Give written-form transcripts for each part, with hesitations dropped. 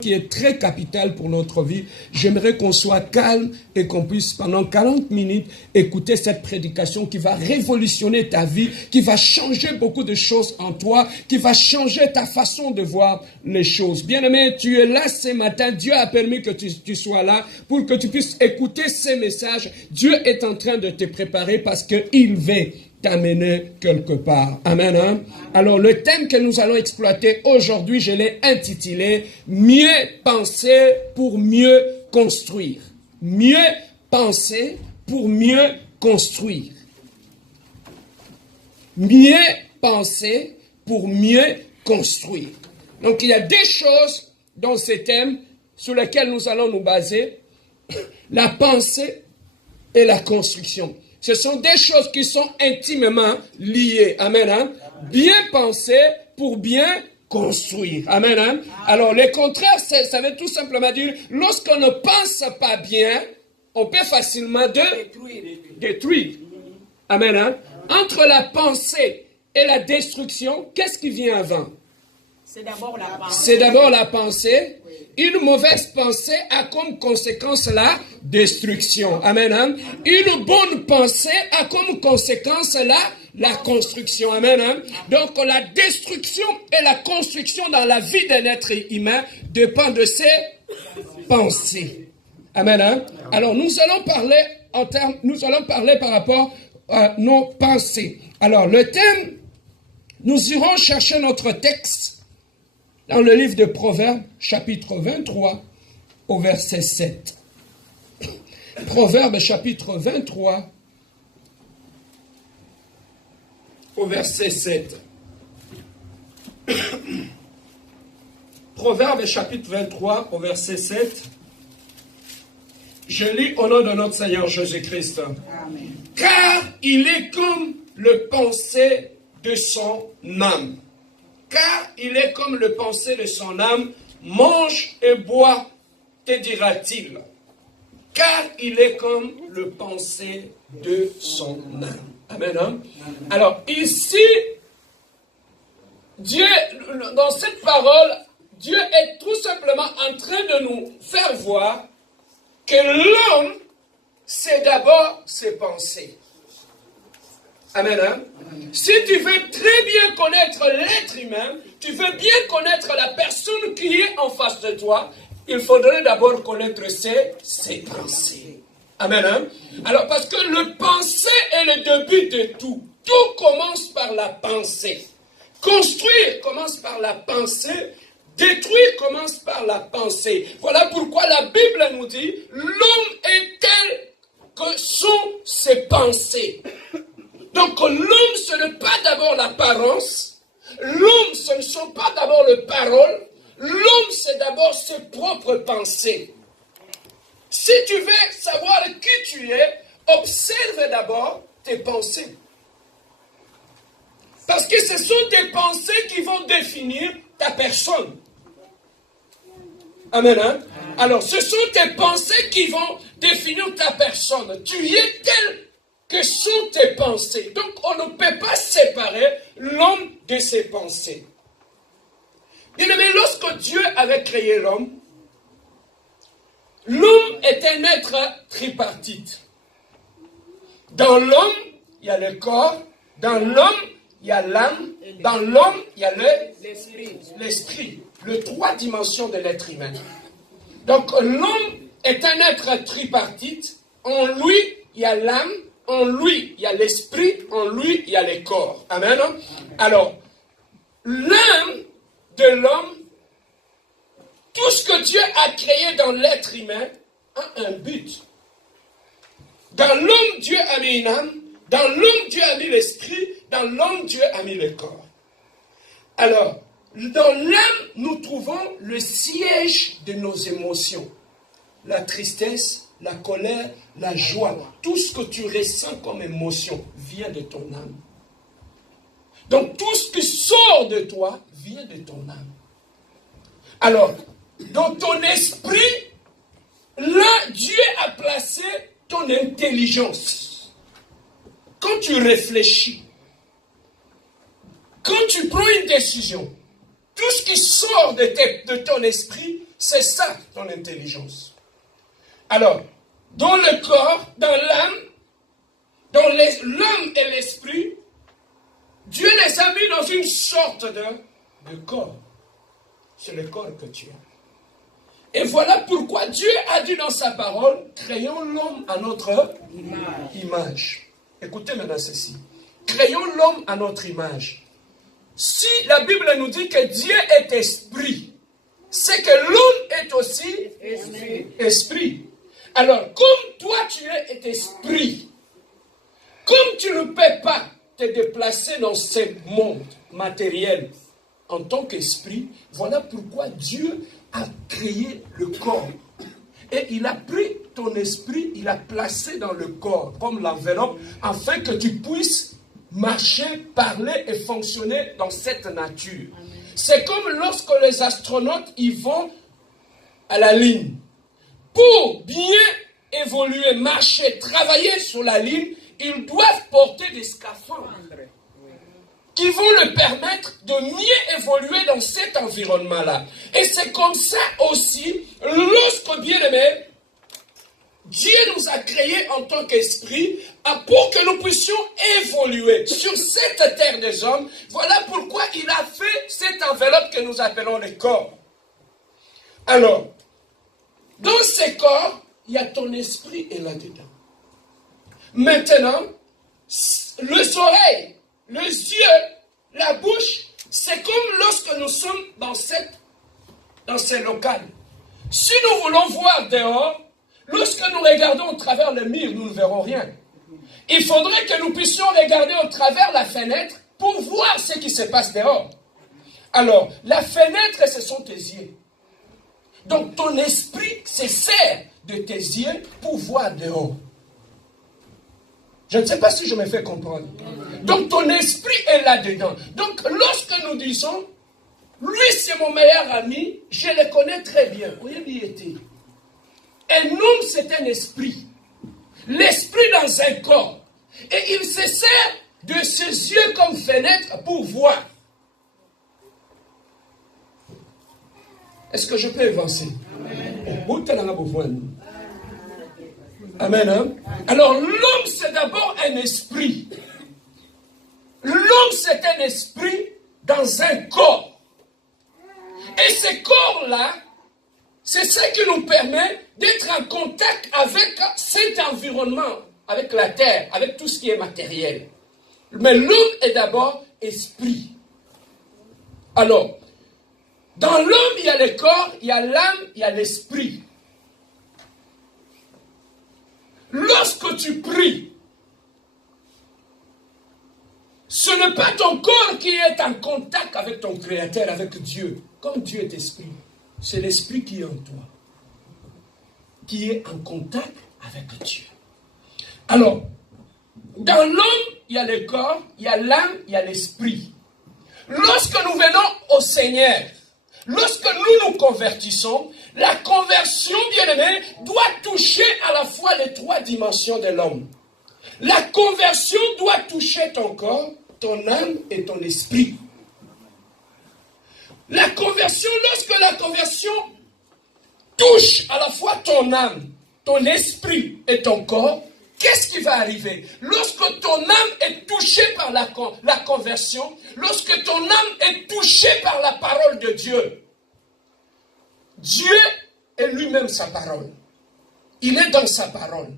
qui est très capital pour notre vie. J'aimerais qu'on soit calme et qu'on puisse pendant 40 minutes écouter cette prédication qui va révolutionner ta vie, qui va changer beaucoup de choses en toi, qui va changer ta façon de voir les choses. Bien-aimé, tu es là ce matin. Dieu a permis que tu sois là pour que tu puisses écouter ces messages. Dieu est en train de te préparer parce qu'il veut t'amener quelque part. Amen. Hein? Alors, le thème que nous allons exploiter aujourd'hui, je l'ai intitulé « Mieux penser pour mieux construire ». Mieux penser pour mieux construire. Mieux penser pour mieux construire. Donc, il y a des choses dans ce thème sur lesquelles nous allons nous baser. La pensée et la construction. Ce sont des choses qui sont intimement liées. Amen. Hein? Bien penser pour bien construire. Amen. Hein? Alors, le contraire, ça veut tout simplement dire, lorsqu'on ne pense pas bien, on peut facilement détruire. Amen. Hein? Entre la pensée et la destruction, qu'est-ce qui vient avant? C'est d'abord la pensée. C'est d'abord la pensée. Une mauvaise pensée a comme conséquence la destruction. Amen. Hein? Une bonne pensée a comme conséquence la construction. Amen. Hein? Donc la destruction et la construction dans la vie d'un être humain dépend de ses pensées. Amen. Hein? Alors nous allons parler par rapport à nos pensées. Alors le thème, nous irons chercher notre texte dans le livre de Proverbes, chapitre 23, au verset 7. Proverbes, chapitre 23, au verset 7. Proverbes, chapitre 23, au verset 7. Je lis au nom de notre Seigneur Jésus-Christ. Amen. Car il est comme le pensée de son âme. Car il est comme le pensée de son âme, mange et bois, te dira-t-il. Car il est comme le pensée de son âme. Amen. Hein? Alors ici, Dieu, dans cette parole, Dieu est tout simplement en train de nous faire voir que l'homme, c'est d'abord ses pensées. Amen. Hein? Si tu veux très bien connaître l'être humain, tu veux bien connaître la personne qui est en face de toi, il faudrait d'abord connaître ses pensées. Amen. Hein? Alors, parce que le pensée est le début de tout. Tout commence par la pensée. Construire commence par la pensée. Détruire commence par la pensée. Voilà pourquoi la Bible nous dit, l'homme est tel que sont ses pensées. Donc l'homme, ce n'est pas d'abord l'apparence. L'homme, ce ne sont pas d'abord les paroles. L'homme, c'est d'abord ses propres pensées. Si tu veux savoir qui tu es, observe d'abord tes pensées. Parce que ce sont tes pensées qui vont définir ta personne. Amen. Hein? Alors, ce sont tes pensées qui vont définir ta personne. Tu es tel que sont tes pensées. Donc, on ne peut pas séparer l'homme de ses pensées. Bien-aimé, lorsque Dieu avait créé l'homme, l'homme est un être tripartite. Dans l'homme, il y a le corps. Dans l'homme, il y a l'âme. Dans l'homme, il y a l'esprit. Les trois dimensions de l'être humain. Donc, l'homme est un être tripartite. En lui, il y a l'âme. En lui, il y a l'esprit, en lui, il y a le corps. Amen. Alors, l'âme de l'homme, tout ce que Dieu a créé dans l'être humain a un but. Dans l'homme, Dieu a mis une âme. Dans l'homme, Dieu a mis l'esprit. Dans l'homme, Dieu a mis le corps. Alors, dans l'âme, nous trouvons le siège de nos émotions. La tristesse, la colère, la joie, tout ce que tu ressens comme émotion vient de ton âme. Donc tout ce qui sort de toi vient de ton âme. Alors, dans ton esprit, là, Dieu a placé ton intelligence. Quand tu réfléchis, quand tu prends une décision, tout ce qui sort de ton esprit C'est ça ton intelligence. Alors, dans le corps, dans l'âme, dans l'homme et l'esprit, Dieu les a mis dans une sorte de corps. C'est le corps que tu as. Et voilà pourquoi Dieu a dit dans sa parole, créons l'homme à notre image. Écoutez maintenant ceci. Créons l'homme à notre image. Si la Bible nous dit que Dieu est esprit, c'est que l'homme est aussi esprit. Alors, comme toi tu es esprit, comme tu ne peux pas te déplacer dans ce monde matériel en tant qu'esprit, voilà pourquoi Dieu a créé le corps. Et il a pris ton esprit, il a placé dans le corps, comme l'enveloppe, afin que tu puisses marcher, parler et fonctionner dans cette nature. C'est comme lorsque les astronautes ils vont à la Lune. Pour bien évoluer, marcher, travailler sur la Lune, ils doivent porter des scaphandres qui vont leur permettre de mieux évoluer dans cet environnement-là. Et c'est comme ça aussi, lorsque, bien aimé, Dieu nous a créés en tant qu'esprit pour que nous puissions évoluer sur cette terre des hommes. Voilà pourquoi il a fait cette enveloppe que nous appelons le corps. Alors, dans ce corps, il y a ton esprit et là-dedans. Maintenant, les oreilles, les yeux, la bouche, c'est comme lorsque nous sommes dans ce local. Si nous voulons voir dehors, lorsque nous regardons au travers le mur, nous ne verrons rien. Il faudrait que nous puissions regarder au travers la fenêtre pour voir ce qui se passe dehors. Alors, la fenêtre, ce sont tes yeux. Donc, ton esprit se sert de tes yeux pour voir dehors. Je ne sais pas si je me fais comprendre. Donc, ton esprit est là-dedans. Donc, lorsque nous disons, lui, c'est mon meilleur ami, je le connais très bien. Où il était? Un homme, c'est un esprit. L'esprit dans un corps. Et il se sert de ses yeux comme fenêtre pour voir. Est-ce que je peux avancer? Amen. Amen. Hein? Alors, l'homme, c'est d'abord un esprit. L'homme, c'est un esprit dans un corps. Et ce corps-là, c'est ce qui nous permet d'être en contact avec cet environnement, avec la terre, avec tout ce qui est matériel. Mais l'homme est d'abord esprit. Alors, dans l'homme, il y a le corps, il y a l'âme, il y a l'esprit. Lorsque tu pries, ce n'est pas ton corps qui est en contact avec ton Créateur, avec Dieu. Comme Dieu est esprit, c'est l'esprit qui est en toi, qui est en contact avec Dieu. Alors, dans l'homme, il y a le corps, il y a l'âme, il y a l'esprit. Lorsque nous venons au Seigneur, lorsque nous nous convertissons, la conversion, bien-aimée, doit toucher à la fois les trois dimensions de l'homme. La conversion doit toucher ton corps, ton âme et ton esprit. La conversion, lorsque la conversion touche à la fois ton âme, ton esprit et ton corps, qu'est-ce qui va arriver? Lorsque ton âme est touchée par la conversion, lorsque ton âme est touchée par la parole de Dieu, Dieu est lui-même sa parole. Il est dans sa parole.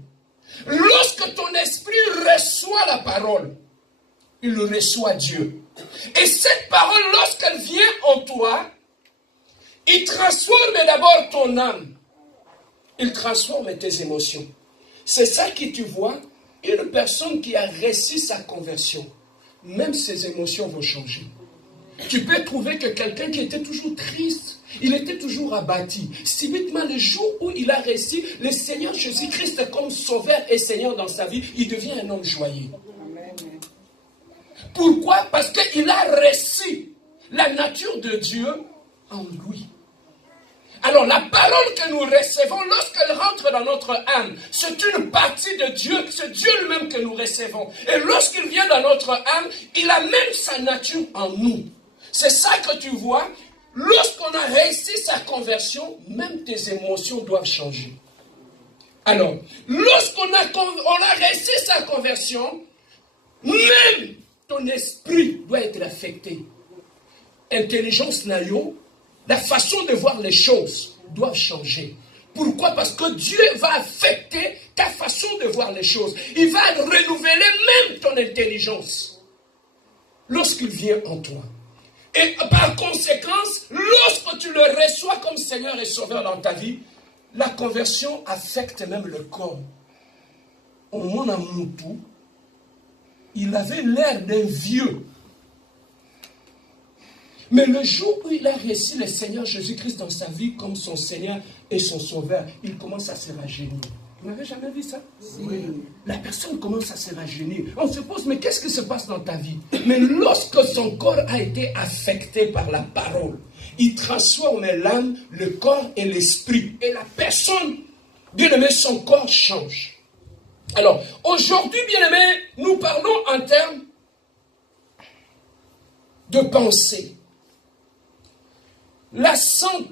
Lorsque ton esprit reçoit la parole, il reçoit Dieu. Et cette parole, lorsqu'elle vient en toi, il transforme d'abord ton âme. Il transforme tes émotions. C'est ça que tu vois, une personne qui a réussi sa conversion, même ses émotions vont changer. Tu peux trouver que quelqu'un qui était toujours triste, il était toujours abattu. Subitement, le jour où il a réussi le Seigneur Jésus-Christ comme sauveur et Seigneur dans sa vie, il devient un homme joyeux. Pourquoi? Parce qu'il a reçu la nature de Dieu en lui. Alors la parole que nous recevons, lorsqu'elle rentre dans notre âme, c'est une partie de Dieu, c'est Dieu lui-même que nous recevons. Et lorsqu'il vient dans notre âme, il a même sa nature en nous. C'est ça que tu vois. lorsqu'on a réussi sa conversion, même tes émotions doivent changer. Alors, lorsqu'on a réussi sa conversion, même ton esprit doit être affecté. Intelligence naïo, la façon de voir les choses doit changer. Pourquoi? Parce que Dieu va affecter ta façon de voir les choses. Il va renouveler même ton intelligence lorsqu'il vient en toi. Et par conséquence, lorsque tu le reçois comme Seigneur et Sauveur dans ta vie, la conversion affecte même le corps. Au mon Amoutou, il avait l'air d'un vieux. Mais le jour où il a reçu le Seigneur Jésus-Christ dans sa vie comme son Seigneur et son Sauveur, il commence à se rajeunir. Vous n'avez jamais vu ça? Oui. La personne commence à se rajeunir. On se pose, mais qu'est-ce qui se passe dans ta vie? Mais lorsque son corps a été affecté par la parole, il transforme l'âme, le corps et l'esprit. Et la personne, bien aimé, son corps change. Alors, aujourd'hui, bien aimé, nous parlons en termes de pensée. La santé